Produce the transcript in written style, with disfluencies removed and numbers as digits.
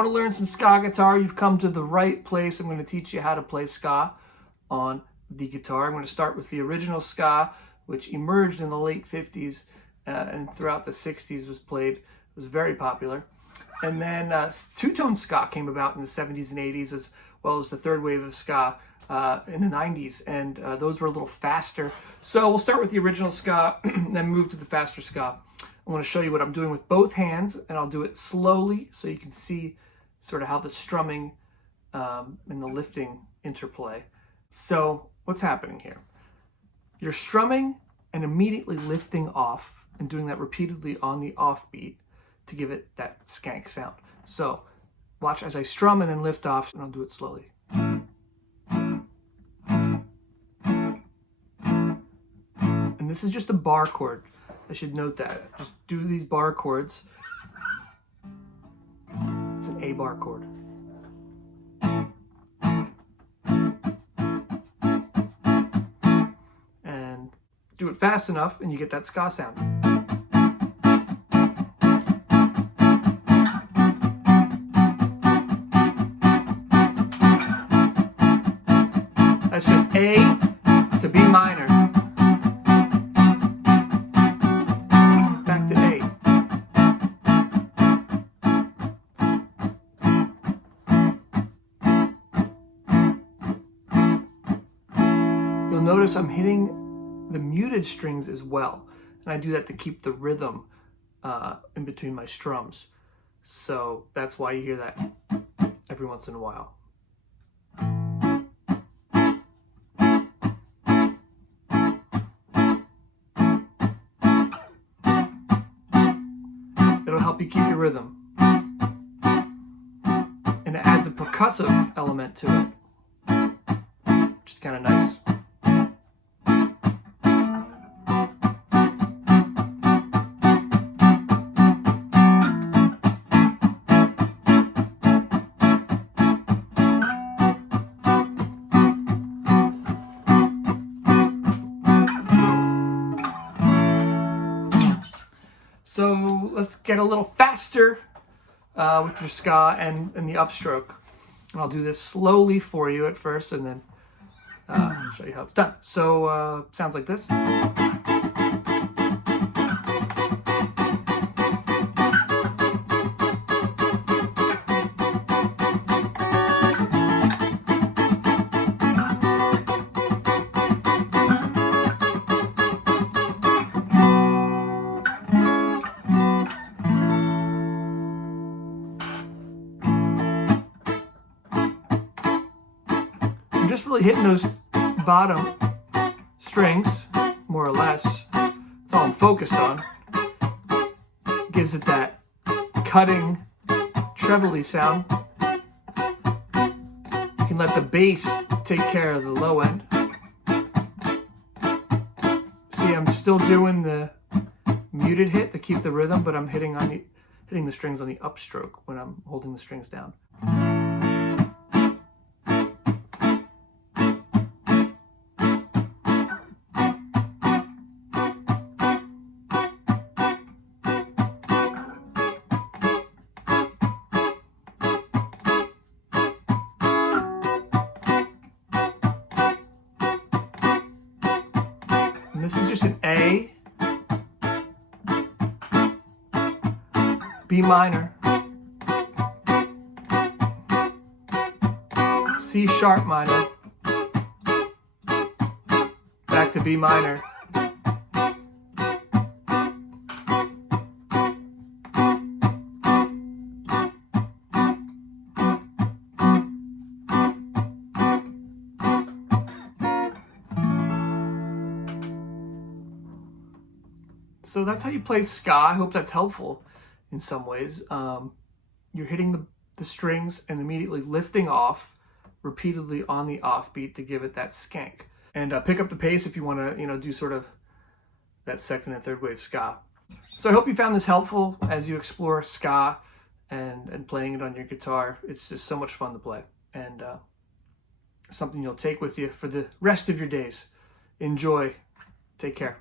want to learn some ska guitar, you've come to the right place. I'm going to teach you how to play ska on the guitar. I'm going to start with the original ska, which emerged in the late 50s and throughout the 60s was very popular. And then two-tone ska came about in the 70s and 80s, as well as the third wave of ska in the 90s, and those were a little faster. So we'll start with the original ska and then move to the faster ska. I want to show you what I'm doing with both hands, and I'll do it slowly so you can see sort of how the strumming and the lifting interplay. So what's happening here? You're strumming and immediately lifting off and doing that repeatedly on the offbeat to give it that skank sound. So watch as I strum and then lift off, and I'll do it slowly. And this is just a bar chord. I should note that. Just do these bar chords. It's an A bar chord. And do it fast enough and you get that ska sound. That's just A to B minor. Back to A. You'll notice I'm hitting the muted strings as well. And I do that to keep the rhythm in between my strums. So that's why you hear that every once in a while. It'll help you keep your rhythm. And it adds a percussive element to it, which is kind of nice. So let's get a little faster with your ska and the upstroke. And I'll do this slowly for you at first, and then I'll show you how it's done. So sounds like this. Just really hitting those bottom strings, more or less. That's all I'm focused on. Gives it that cutting, treble-y sound. You can let the bass take care of the low end. See, I'm still doing the muted hit to keep the rhythm, but I'm hitting the strings on the upstroke when I'm holding the strings down. And this is just an A, B minor, C sharp minor, back to B minor. So that's how you play ska. I hope that's helpful in some ways. You're hitting the strings and immediately lifting off repeatedly on the offbeat to give it that skank. And pick up the pace if you want to, do sort of that second and third wave ska. So I hope you found this helpful as you explore ska and playing it on your guitar. It's just so much fun to play, and something you'll take with you for the rest of your days. Enjoy. Take care.